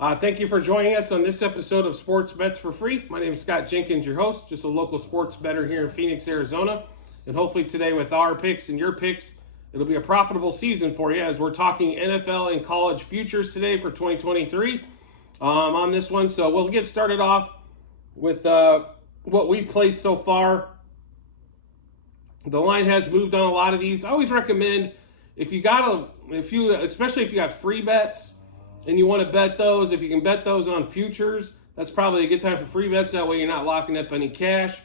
Thank you for joining us on this episode of Sports Bets for Free. My name is Scott Jenkins, your host, just a local sports bettor here in Phoenix, Arizona. And hopefully today with our picks and your picks, it'll be a profitable season for you as we're talking NFL and college futures today for 2023 on this one. So we'll get started off with what we've placed so far. The line has moved on a lot of these. I always recommend especially if you got free bets, and you want to bet those, if you can bet those on futures, that's probably a good time for free bets. That way you're not locking up any cash.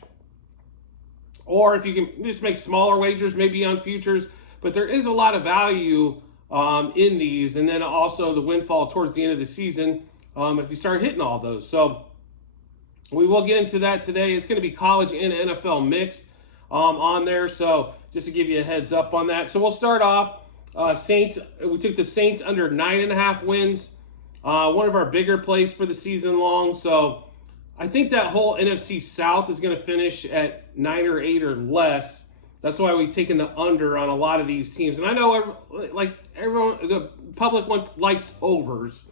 Or if you can just make smaller wagers, maybe on futures. But there is a lot of value in these. And then also the windfall towards the end of the season if you start hitting all those. So we will get into that today. It's going to be college and NFL mixed on there. So just to give you a heads up on that. So we'll start off. Saints, we took the Saints under 9.5 wins. One of our bigger plays for the season long. So I think that whole NFC South is going to finish at 9 or 8 or less. That's why we've taken the under on a lot of these teams. And I know everyone, the public likes overs,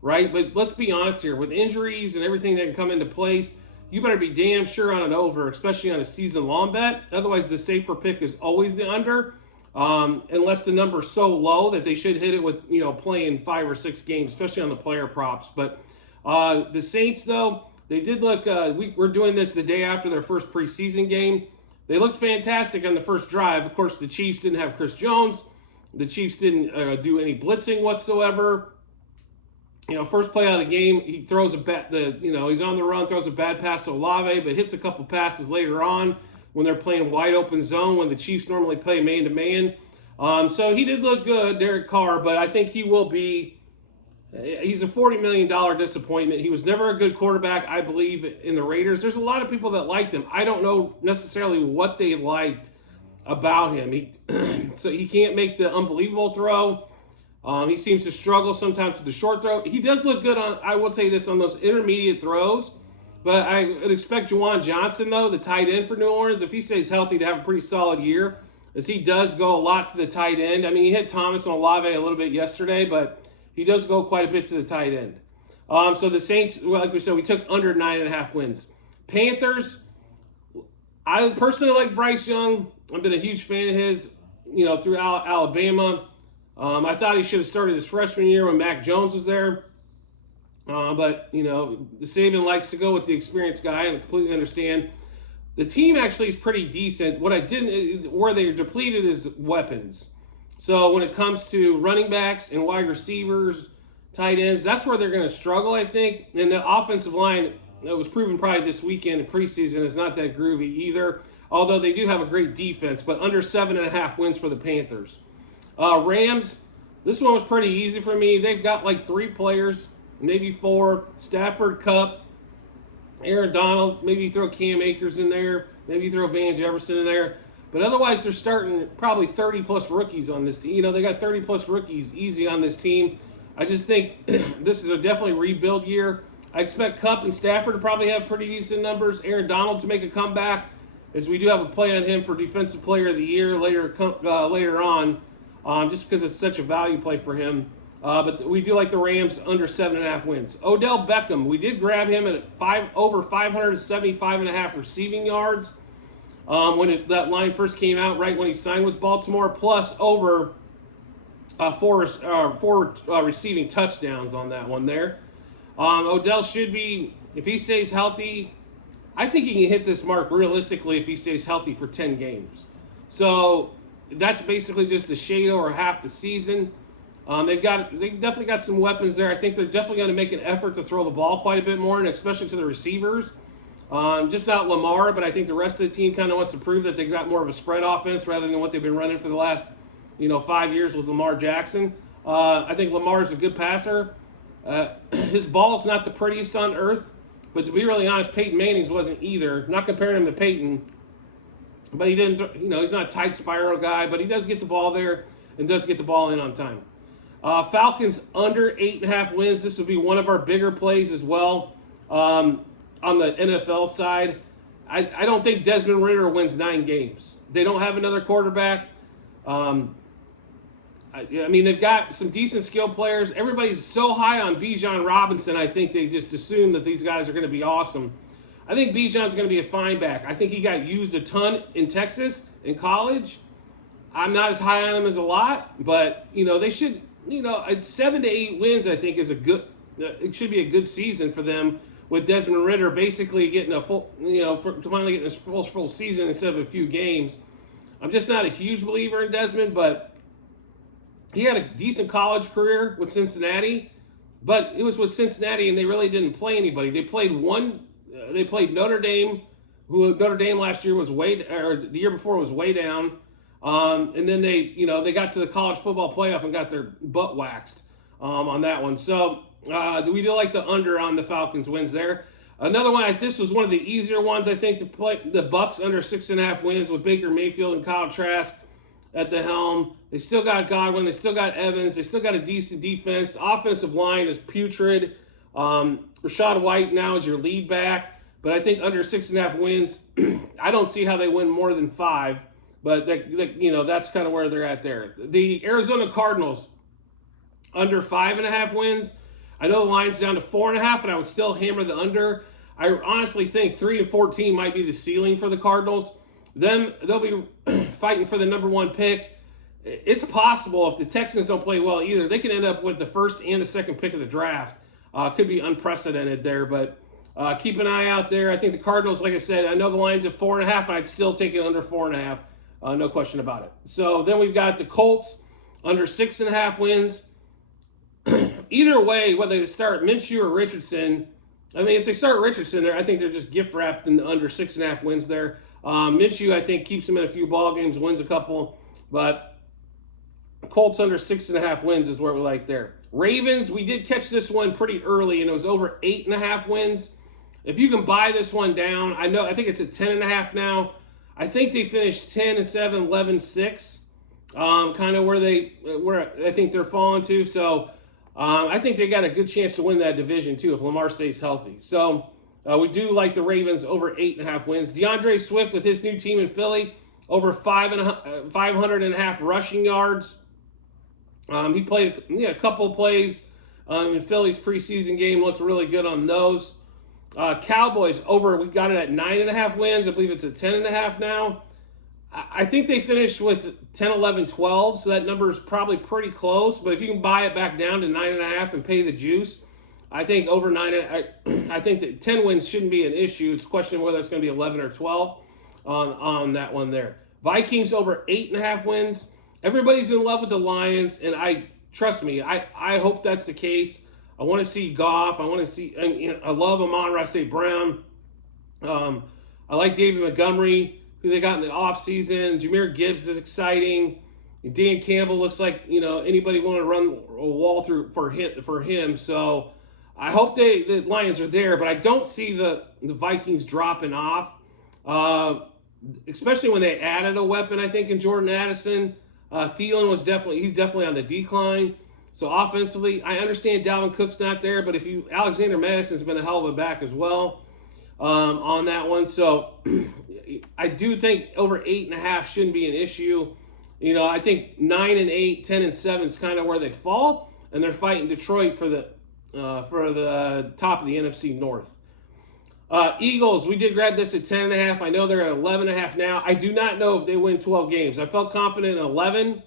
right? But let's be honest here. With injuries and everything that can come into place, you better be damn sure on an over, especially on a season long bet. Otherwise, the safer pick is always the under. Unless the number's so low that they should hit it with, playing 5 or 6 games, especially on the player props. But the Saints, though, they did look, we're doing this the day after their first preseason game. They looked fantastic on the first drive. Of course, the Chiefs didn't have Chris Jones. The Chiefs didn't do any blitzing whatsoever. First play out of the game, he throws he's on the run, throws a bad pass to Olave, but hits a couple passes later on when they're playing wide open zone, when the Chiefs normally play man-to-man. So he did look good, Derek Carr, but I think he's a $40 million disappointment. He was never a good quarterback, I believe, in the Raiders. There's a lot of people that liked him. I don't know necessarily what they liked about him. So he can't make the unbelievable throw. He seems to struggle sometimes with the short throw. He does look good I will tell you this, on those intermediate throws. But I would expect Juwan Johnson, though, the tight end for New Orleans, if he stays healthy, to have a pretty solid year, as he does go a lot to the tight end. I mean, he hit Thomas and Olave a little bit yesterday, but he does go quite a bit to the tight end. So the Saints, like we said, we took under 9.5 wins. Panthers, I personally like Bryce Young. I've been a huge fan of his, throughout Alabama. I thought he should have started his freshman year when Mac Jones was there. But the Saban likes to go with the experienced guy, and I completely understand. The team actually is pretty decent. Where they're depleted is weapons. So when it comes to running backs and wide receivers, tight ends, that's where they're going to struggle, I think. And the offensive line, that was proven probably this weekend in preseason, is not that groovy either. Although they do have a great defense, but under 7.5 wins for the Panthers. Rams, this one was pretty easy for me. They've got like 3 players, maybe 4, Stafford, Kupp, Aaron Donald, maybe throw Cam Akers in there, maybe throw Van Jefferson in there. But otherwise, they're starting probably 30-plus rookies on this team. They got 30-plus rookies easy on this team. I just think this is a definitely rebuild year. I expect Kupp and Stafford to probably have pretty decent numbers. Aaron Donald to make a comeback, as we do have a play on him for Defensive Player of the Year later on, just because it's such a value play for him. But we do like the Rams under 7.5 wins. Odell Beckham, we did grab him at over 575.5 receiving yards when that line first came out, right when he signed with Baltimore, plus over 4 receiving touchdowns on that one there. Odell should be, if he stays healthy, I think he can hit this mark realistically if he stays healthy for 10 games. So that's basically just a shade over half the season. They definitely got some weapons there. I think they're definitely going to make an effort to throw the ball quite a bit more, and especially to the receivers. Just not Lamar, but I think the rest of the team kind of wants to prove that they've got more of a spread offense rather than what they've been running for the last 5 years with Lamar Jackson. I think Lamar's a good passer. His ball's not the prettiest on earth, but to be really honest, Peyton Manning's wasn't either. Not comparing him to Peyton, but he didn't. He's not a tight spiral guy, but he does get the ball there and does get the ball in on time. Falcons under 8.5 wins. This will be one of our bigger plays as well on the NFL side. I don't think Desmond Ridder wins 9 games. They don't have another quarterback. I mean, they've got some decent skill players. Everybody's so high on Bijan Robinson, I think they just assume that these guys are going to be awesome. I think Bijan's going to be a fine back. I think he got used a ton in Texas, in college. I'm not as high on him as a lot, but, they should, 7 to 8 wins, I think, is it should be a good season for them, with Desmond Ridder basically getting a full, finally getting a full season instead of a few games. I'm just not a huge believer in Desmond, but he had a decent college career with Cincinnati, but it was with Cincinnati and they really didn't play anybody. They played Notre Dame, who Notre Dame last year was the year before was way down. And then they got to the college football playoff and got their butt waxed on that one. So we do like the under on the Falcons wins there. Another one, this was one of the easier ones, I think, to play. The Bucs under 6.5 wins with Baker Mayfield and Kyle Trask at the helm. They still got Godwin. They still got Evans. They still got a decent defense. The offensive line is putrid. Rachaad White now is your lead back. But I think under 6.5 wins, I don't see how they win more than 5. But that's kind of where they're at there. The Arizona Cardinals under 5.5 wins. I know the line's down to 4.5, and I would still hammer the under. I honestly think 3-14 might be the ceiling for the Cardinals. Then they'll be fighting for the number 1 pick. It's possible if the Texans don't play well either, they can end up with the first and the second pick of the draft. Could be unprecedented there, but keep an eye out there. I think the Cardinals, like I said, I know the line's at 4.5, and I'd still take it under 4.5. No question about it. So then we've got the Colts under 6.5 wins. Either way, whether they start Minshew or Richardson, I mean, if they start Richardson there, I think they're just gift wrapped in the under 6.5 wins there. Minshew, I think, keeps them in a few ball games, wins a couple, but Colts under 6.5 wins is where we like there. Ravens, we did catch this one pretty early, and it was over 8.5 wins. If you can buy this one down, I think it's at 10.5 now. I think they finished 10-7, 11-6, kind of where I think they're falling to. So I think they got a good chance to win that division too if Lamar stays healthy. So we do like the Ravens over 8.5 wins. DeAndre Swift with his new team in Philly over 500.5 rushing yards. He played a couple of plays in Philly's preseason game, looked really good on those. Cowboys over, we got it at 9.5 wins. I believe it's at 10.5 now. I think they finished with 10, 11, 12, so that number is probably pretty close. But if you can buy it back down to 9.5 and pay the juice, I think over 9. I think that 10 wins shouldn't be an issue. It's a question of whether it's going to be 11 or 12 on that one there. Vikings over 8.5 wins. Everybody's in love with the Lions, and trust me, I hope that's the case. I want to see Goff. I want to see. I love Amon-Ra St. Brown. I like David Montgomery, who they got in the offseason. Jahmyr Gibbs is exciting. Dan Campbell looks like anybody want to run a wall through for him. So I hope the Lions are there, but I don't see the Vikings dropping off, especially when they added a weapon. I think in Jordan Addison. Thielen he's definitely on the decline. So offensively, I understand Dalvin Cook's not there, but Alexander Madison's been a hell of a back as well on that one. So I do think over 8.5 shouldn't be an issue. I think 9-8, 10-7 is kind of where they fall, and they're fighting Detroit for the top of the NFC North. Eagles, we did grab this at 10.5. I know they're at 11.5 now. I do not know if they win 12 games. I felt confident in 11.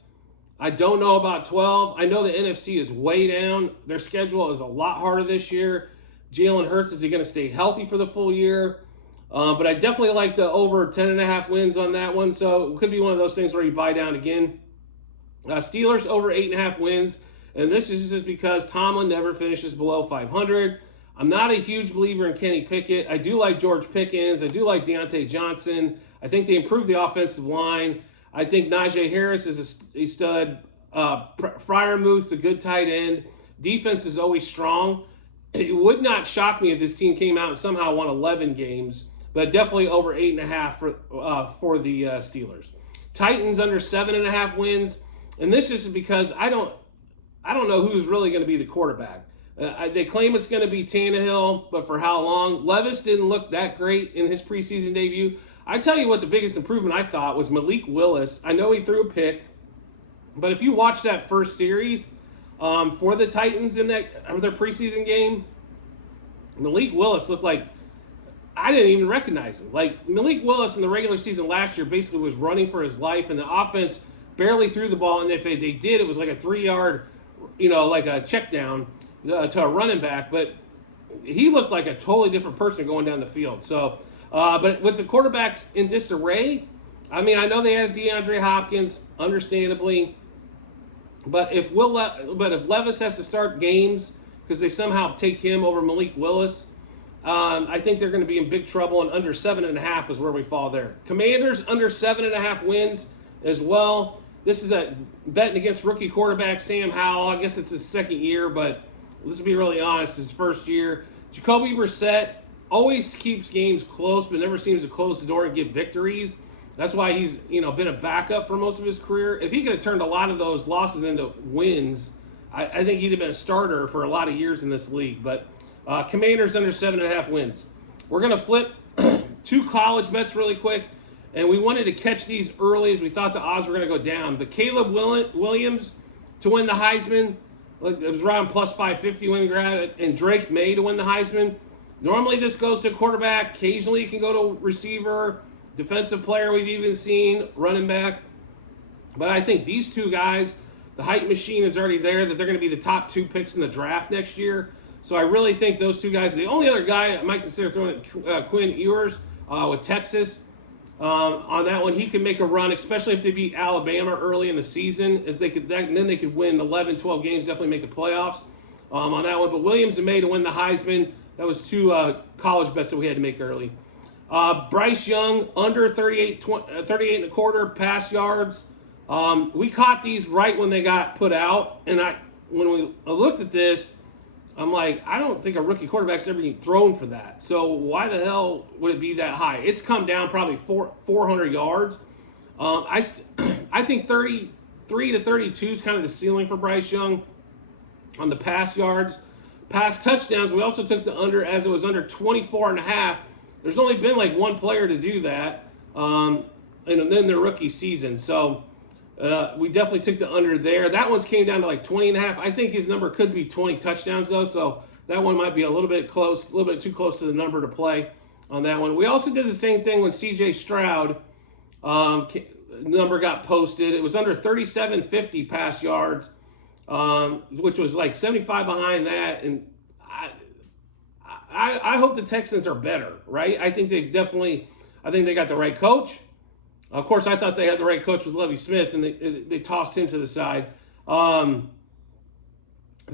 I don't know about 12. I know the NFC is way down. Their schedule is a lot harder this year. Jalen Hurts, is he going to stay healthy for the full year? But I definitely like the over 10.5 wins on that one. So it could be one of those things where you buy down again. Steelers over 8.5 wins. And this is just because Tomlin never finishes below 500. I'm not a huge believer in Kenny Pickett. I do like George Pickens. I do like Deontay Johnson. I think they improved the offensive line. I think Najee Harris is a stud. Freiermuth's a good tight end. Defense is always strong. It would not shock me if this team came out and somehow won 11 games, but definitely over 8.5 for the Steelers. Titans under 7.5 wins, and this is because I don't know who's really going to be the quarterback. They claim it's going to be Tannehill, but for how long? Levis didn't look that great in his preseason debut. I tell you what, the biggest improvement I thought was Malik Willis. I know he threw a pick, But if you watch that first series for the Titans in their preseason game, Malik Willis looked like I didn't even recognize him. Like Malik Willis in the regular season last year basically was running for his life, and the offense barely threw the ball. And if they did, it was like a 3-yard, like a check down to a running back. But he looked like a totally different person going down the field. So, but with the quarterbacks in disarray, I mean, I know they had DeAndre Hopkins, understandably, but if Levis has to start games because they somehow take him over Malik Willis, I think they're going to be in big trouble. And under 7.5 is where we fall there. Commanders under 7.5 wins as well. This is a betting against rookie quarterback Sam Howell. I guess it's his second year, but let's be really honest, his first year. Jacoby Brissett always keeps games close, but never seems to close the door and get victories. That's why he's been a backup for most of his career. If he could have turned a lot of those losses into wins, I think he'd have been a starter for a lot of years in this league. But Commanders under 7.5 wins. We're going to flip 2 college bets really quick, and we wanted to catch these early as we thought the odds were going to go down. But Caleb Williams to win the Heisman, it was around plus 550 when he grabbed it, and Drake May to win the Heisman. Normally this goes to quarterback. Occasionally it can go to receiver, defensive player we've even seen, running back. But I think these 2 guys, the hype machine is already there, that they're going to be the top 2 picks in the draft next year. So I really think those 2 guys, the only other guy I might consider throwing Quinn Ewers with Texas. On that one, he can make a run, especially if they beat Alabama early in the season, and then they could win 11, 12 games, definitely make the playoffs on that one. But Williams and May to win the Heisman. That was 2 college bets that we had to make early. Bryce Young under 38 and a quarter pass yards. We caught these right when they got put out, and when we looked at this, I'm like, I don't think a rookie quarterback's ever been thrown for that. So why the hell would it be that high? It's come down probably 400 yards. I think 33 to 32 is kind of the ceiling for Bryce Young on the pass yards. Pass touchdowns, we also took the under as it was under 24.5. There's only been like 1 player to do that, and then their rookie season. So we definitely took the under there. That one's came down to like 20.5. I think his number could be 20 touchdowns though, so that one might be a little bit close, a little bit too close to the number to play on that one. We also did the same thing when C.J. Stroud number got posted. It was under 37.50 pass yards, which was like 75 behind that. And I hope the Texans are better, right? I think they got the right coach. Of course, I thought they had the right coach with Lovie Smith, and they tossed him to the side. They're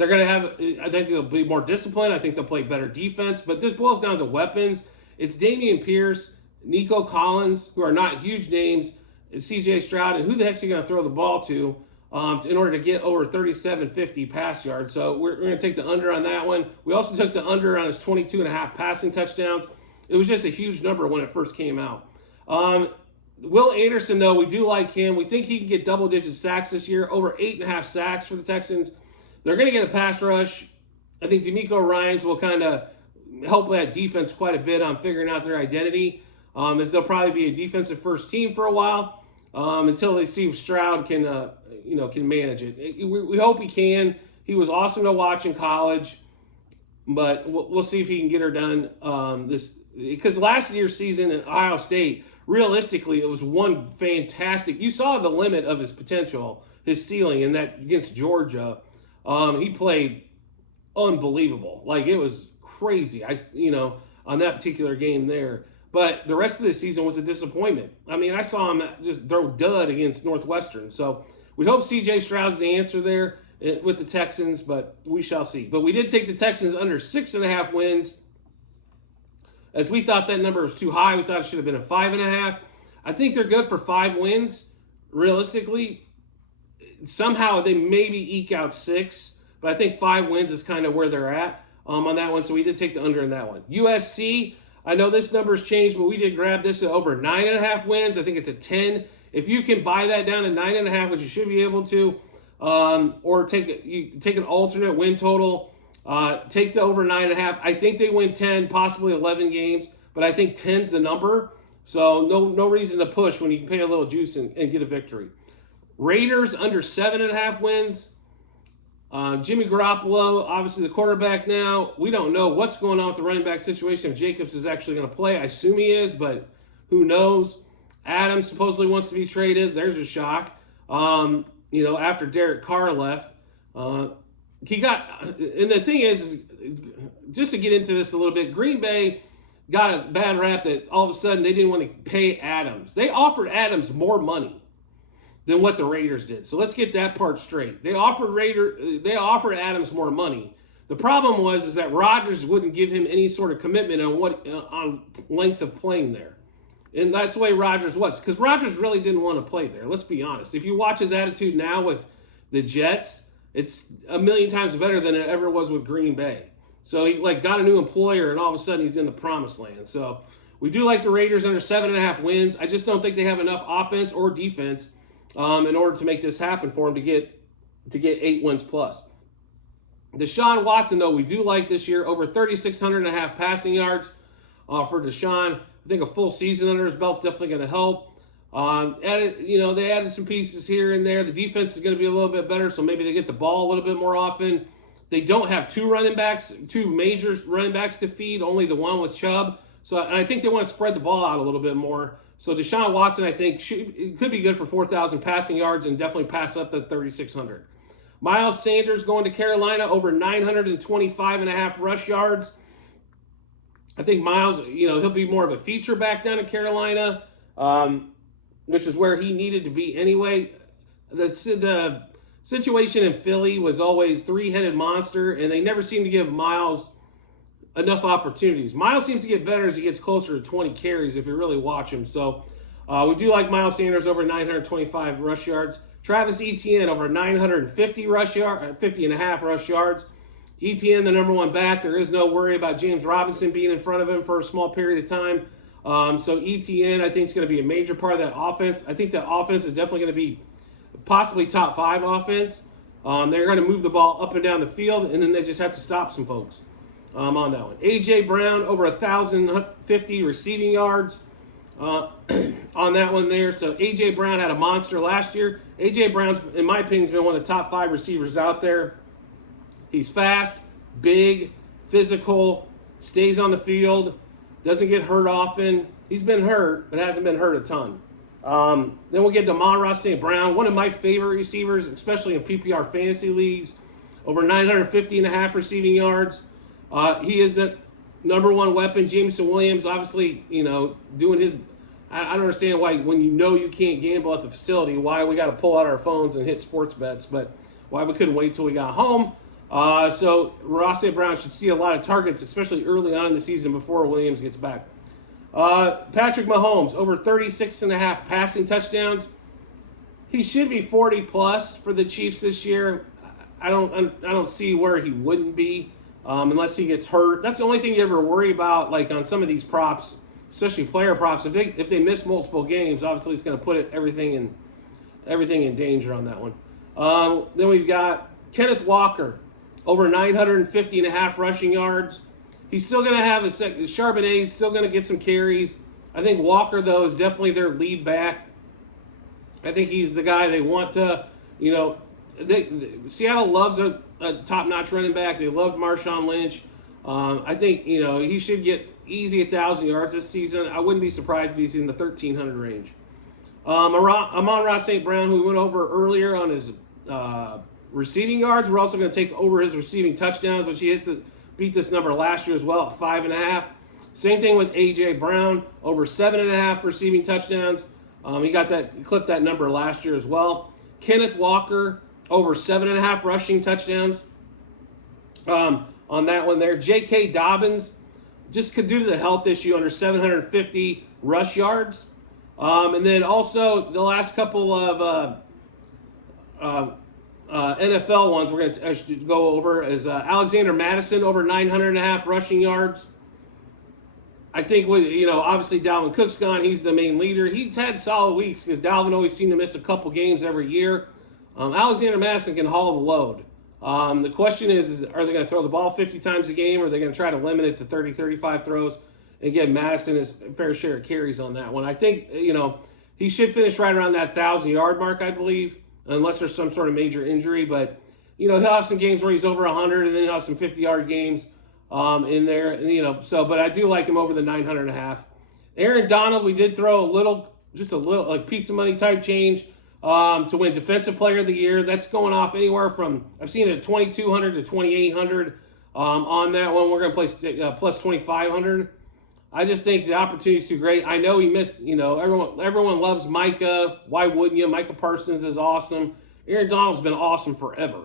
going to have, I think they'll be more disciplined. I think they'll play better defense. But this boils down to weapons. It's Dameon Pierce, Nico Collins, who are not huge names, C.J. Stroud, and who the heck's he going to throw the ball to in order to get over 37.50 pass yards. So we're going to take the under on that one. We also took the under on his 22.5 passing touchdowns. It was just a huge number when it first came out. Will Anderson, though, we do like him. We think he can get double-digit sacks this year, over 8.5 sacks for the Texans. They're going to get a pass rush. I think DeMeco Ryans will kind of help that defense quite a bit on figuring out their identity, as they'll probably be a defensive first team for a while until they see if Stroud can manage it. We hope he can. He was awesome to watch in college, but we'll see if he can get her done because last year's season at Ohio State, realistically, it was one fantastic. You saw the limit of his potential, his ceiling, in that against Georgia. He played unbelievable. Like, it was crazy. On that particular game there. But the rest of the season was a disappointment. I mean, I saw him just throw dud against Northwestern. So we hope C.J. Stroud's the answer there with the Texans, but we shall see. But we did take the Texans under 6.5 wins. As we thought that number was too high. We thought it should have been a 5.5. I think they're good for 5 wins. Realistically, somehow they maybe eke out 6, but I think 5 wins is kind of where they're at on that one. So we did take the under in that one. USC, I know this number's changed, but we did grab this at over 9.5 wins. I think it's a 10. If you can buy that down to 9.5, which you should be able to, or take an alternate win total. Take the over 9.5. I think they win 10, possibly 11 games, but I think 10's the number. So no reason to push when you can pay a little juice and get a victory. Raiders under 7.5 wins. Jimmy Garoppolo, obviously the quarterback now. We don't know what's going on with the running back situation. If Jacobs is actually going to play, I assume he is, but who knows? Adams supposedly wants to be traded. There's a shock. After Derek Carr left, he got. And the thing is, just to get into this a little bit, Green Bay got a bad rap that all of a sudden they didn't want to pay Adams. They offered Adams more money than what the Raiders did. So let's get that part straight. They offered Adams more money. The problem is that Rodgers wouldn't give him any sort of commitment on length of playing there. And that's the way Rodgers was, because Rodgers really didn't want to play there. Let's be honest. If you watch his attitude now with the Jets, it's a million times better than it ever was with Green Bay. So he got a new employer, and all of a sudden he's in the promised land. So we do like the Raiders under 7.5 wins. I just don't think they have enough offense or defense in order to make this happen for him to get 8 wins plus. Deshaun Watson, though, we do like this year, over 3,600.5 passing yards for Deshaun. I think a full season under his belt's definitely going to help. They added some pieces here and there. The defense is going to be a little bit better, so maybe they get the ball a little bit more often. They don't have two major running backs to feed, only the one with Chubb. So I think they want to spread the ball out a little bit more. So Deshaun Watson, I think, could be good for 4,000 passing yards and definitely pass up the 3,600. Miles Sanders going to Carolina, over 925.5 rush yards. I think Miles, he'll be more of a feature back down in Carolina, which is where he needed to be anyway. The situation in Philly was always three-headed monster, and they never seem to give Miles enough opportunities. Miles seems to get better as he gets closer to 20 carries if you really watch him. So we do like Miles Sanders over 925 rush yards. Travis Etienne over 50.5 rush yards. Etienne, the number one back. There is no worry about James Robinson being in front of him for a small period of time. So Etienne, I think, is going to be a major part of that offense. I think that offense is definitely going to be possibly top 5 offense. They're going to move the ball up and down the field, and then they just have to stop some folks on that one. A.J. Brown, over 1,050 receiving yards on that one there. So A.J. Brown had a monster last year. A.J. Brown's, in my opinion, has been one of the top 5 receivers out there. He's fast, big, physical, stays on the field, doesn't get hurt often. He's been hurt, but hasn't been hurt a ton. Then we'll get to Amon-Ra St. Brown, one of my favorite receivers, especially in PPR fantasy leagues, over 950.5 receiving yards. He is the number one weapon. Jameson Williams, obviously, doing his. I don't understand why, when you can't gamble at the facility, why we got to pull out our phones and hit sports bets, but why we couldn't wait till we got home. So Ross St. Brown should see a lot of targets, especially early on in the season before Williams gets back. Patrick Mahomes, over 36.5 passing touchdowns. He should be 40 plus for the Chiefs this year. I don't see where he wouldn't be unless he gets hurt. That's the only thing you ever worry about, like on some of these props, especially player props. If they miss multiple games, obviously it's going to put everything in danger on that one. Then we've got Kenneth Walker, over 950.5 rushing yards. He's still going to have Charbonnet's still going to get some carries. I think Walker, though, is definitely their lead back. I think he's the guy they want to, Seattle loves a top-notch running back. They loved Marshawn Lynch. I think, he should get easy 1,000 yards this season. I wouldn't be surprised if he's in the 1,300 range. Amon-Ra St. Brown, who we went over earlier on his receiving yards, we're also going to take over his receiving touchdowns, which he beat this number last year as well at 5.5. Same thing with A.J. Brown, over 7.5 receiving touchdowns. He clipped that number last year as well. Kenneth Walker, over 7.5 rushing touchdowns on that one there. J.K. Dobbins, just due to the health issue, under 750 rush yards. And then also the last couple of NFL ones we're going to go over is Alexander Madison, over 900.5 rushing yards. I think with, obviously Dalvin Cook's gone. He's the main leader. He's had solid weeks because Dalvin always seemed to miss a couple games every year. Alexander Madison can haul the load. The question is are they going to throw the ball 50 times a game, or are they going to try to limit it to 30, 35 throws and get Madison his fair share of carries on that one? I think, he should finish right around that 1,000-yard mark, I believe. unless there's some sort of major injury. But, he'll have some games where he's over 100, and then he'll have some 50-yard games in there. And, but I do like him over the 900.5. Aaron Donald, we did throw just a little like pizza money type change to win Defensive Player of the Year. That's going off anywhere from, I've seen it 2,200 to 2,800 on that one. We're going to play plus 2,500. I just think the opportunity is too great. I know he missed, everyone loves Micah. Why wouldn't you? Micah Parsons is awesome. Aaron Donald's been awesome forever.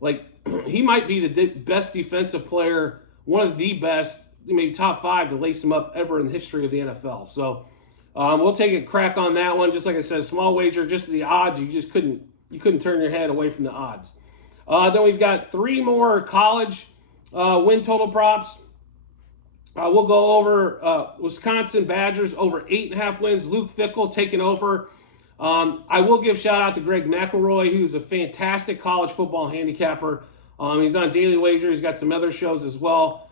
Like, he might be the best defensive player, one of the best, maybe top 5 to lace him up ever in the history of the NFL. So we'll take a crack on that one. Just like I said, small wager, just the odds. You couldn't turn your head away from the odds. Then we've got 3 more college win total props. We'll go over Wisconsin Badgers over 8.5 wins. Luke Fickell taking over. I will give shout out to Greg McElroy, who's a fantastic college football handicapper. He's on Daily Wager. He's got some other shows as well.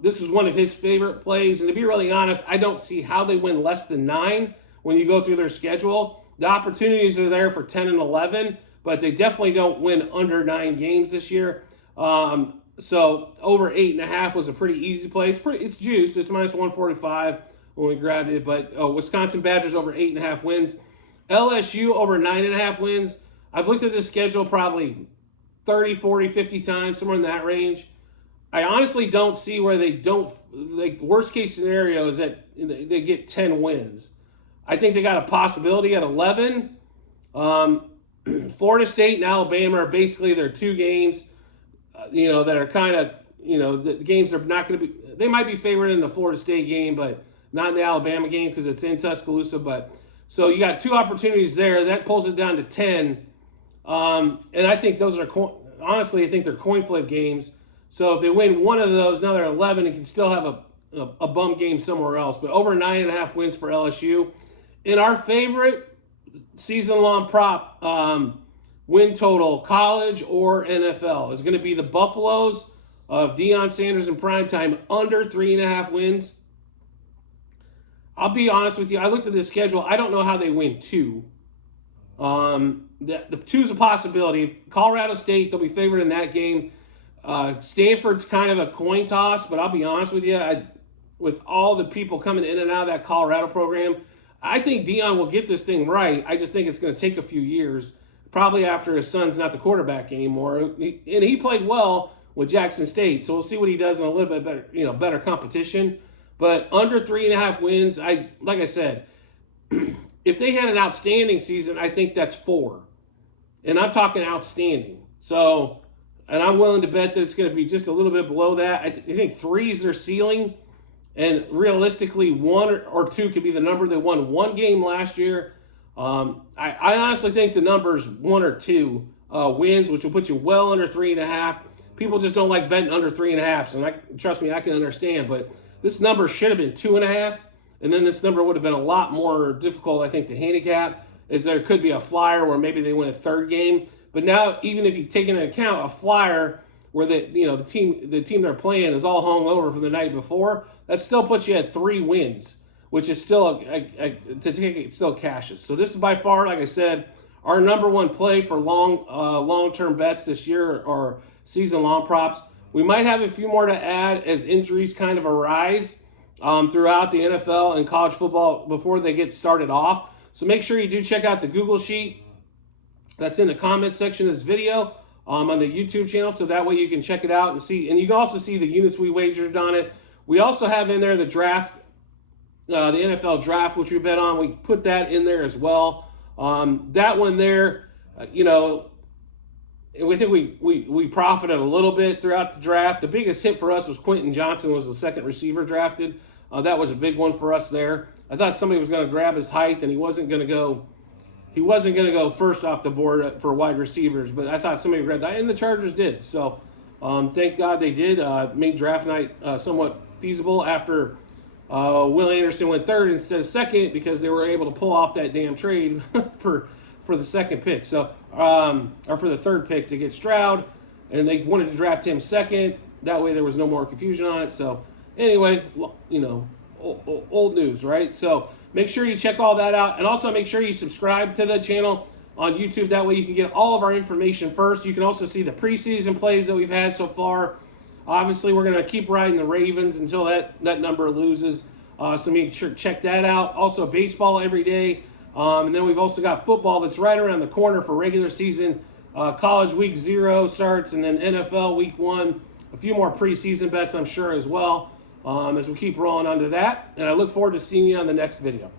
This was one of his favorite plays. And to be really honest, I don't see how they win less than 9 when you go through their schedule. The opportunities are there for 10 and 11, but they definitely don't win under 9 games this year. So over 8.5 was a pretty easy play. It's juiced. It's minus 145 when we grabbed it. But Wisconsin Badgers over 8.5 wins. LSU over 9.5 wins. I've looked at this schedule probably 30, 40, 50 times, somewhere in that range. I honestly don't see where they don't, like, worst case scenario is that they get 10 wins. I think they got a possibility at 11. Florida State and Alabama are basically their 2 games, that are kind of, the games are not going to be, they might be favored in the Florida State game, but not in the Alabama game because it's in Tuscaloosa. But so you got 2 opportunities there. That pulls it down to 10. And I think those are, honestly, I think they're coin flip games. So if they win one of those, now they're 11 and can still have a bum game somewhere else. But over 9.5 wins for LSU. In our favorite season-long prop, win total, college or NFL, is going to be the Buffaloes of Deion Sanders in primetime under 3.5 wins. I'll be honest with you. I looked at this schedule. I don't know how they win 2. The 2 is a possibility. Colorado State, they'll be favored in that game. Stanford's kind of a coin toss, but I'll be honest with you. With all the people coming in and out of that Colorado program, I think Deion will get this thing right. I just think it's going to take a few years, probably after his son's not the quarterback anymore. And he played well with Jackson State, so we'll see what he does in a little bit better, better competition. But under 3.5 wins, like I said, if they had an outstanding season, I think that's 4. And I'm talking outstanding. So, and I'm willing to bet that it's going to be just a little bit below that. I think 3 is their ceiling. And realistically, 1 or 2 could be the number. They won 1 game last year. I honestly think the number is 1 or 2 wins, which will put you well under 3.5. People just don't like betting under 3.5. And trust me, I can understand. But this number should have been 2.5. And then this number would have been a lot more difficult, I think, to handicap. Is there could be a flyer where maybe they win a 3rd game. But now, even if you take into account a flyer where the team they're playing is all hungover from the night before, that still puts you at 3 wins, which is still to take it still cashes. So this is by far, like I said, our number 1 play for long-term bets this year, or season-long props. We might have a few more to add as injuries kind of arise throughout the NFL and college football before they get started off. So make sure you do check out the Google Sheet that's in the comment section of this video on the YouTube channel, so that way you can check it out and see. And you can also see the units we wagered on it. We also have in there the draft, the NFL draft, which we bet on. We put that in there as well. That one there, we think we profited a little bit throughout the draft. The biggest hit for us was Quentin Johnson was the 2nd receiver drafted. That was a big one for us there. I thought somebody was going to grab his height, and he wasn't going to go first off the board for wide receivers, but I thought somebody read that, and the Chargers did. So thank God they did. Made draft night somewhat feasible after Will Anderson went 3rd instead of 2nd, because they were able to pull off that damn trade for the 2nd pick. So or for the 3rd pick to get Stroud, and they wanted to draft him 2nd. That way there was no more confusion on it. So anyway, old news, right? So make sure you check all that out, and also make sure you subscribe to the channel on YouTube. That way you can get all of our information first. You can also see the preseason plays that we've had so far. Obviously, we're going to keep riding the Ravens until that number loses. So make sure to check that out. Also, baseball every day. And then we've also got football that's right around the corner for regular season. College week 0 starts, and then NFL week 1. A few more preseason bets, I'm sure, as well, as we keep rolling onto that. And I look forward to seeing you on the next video.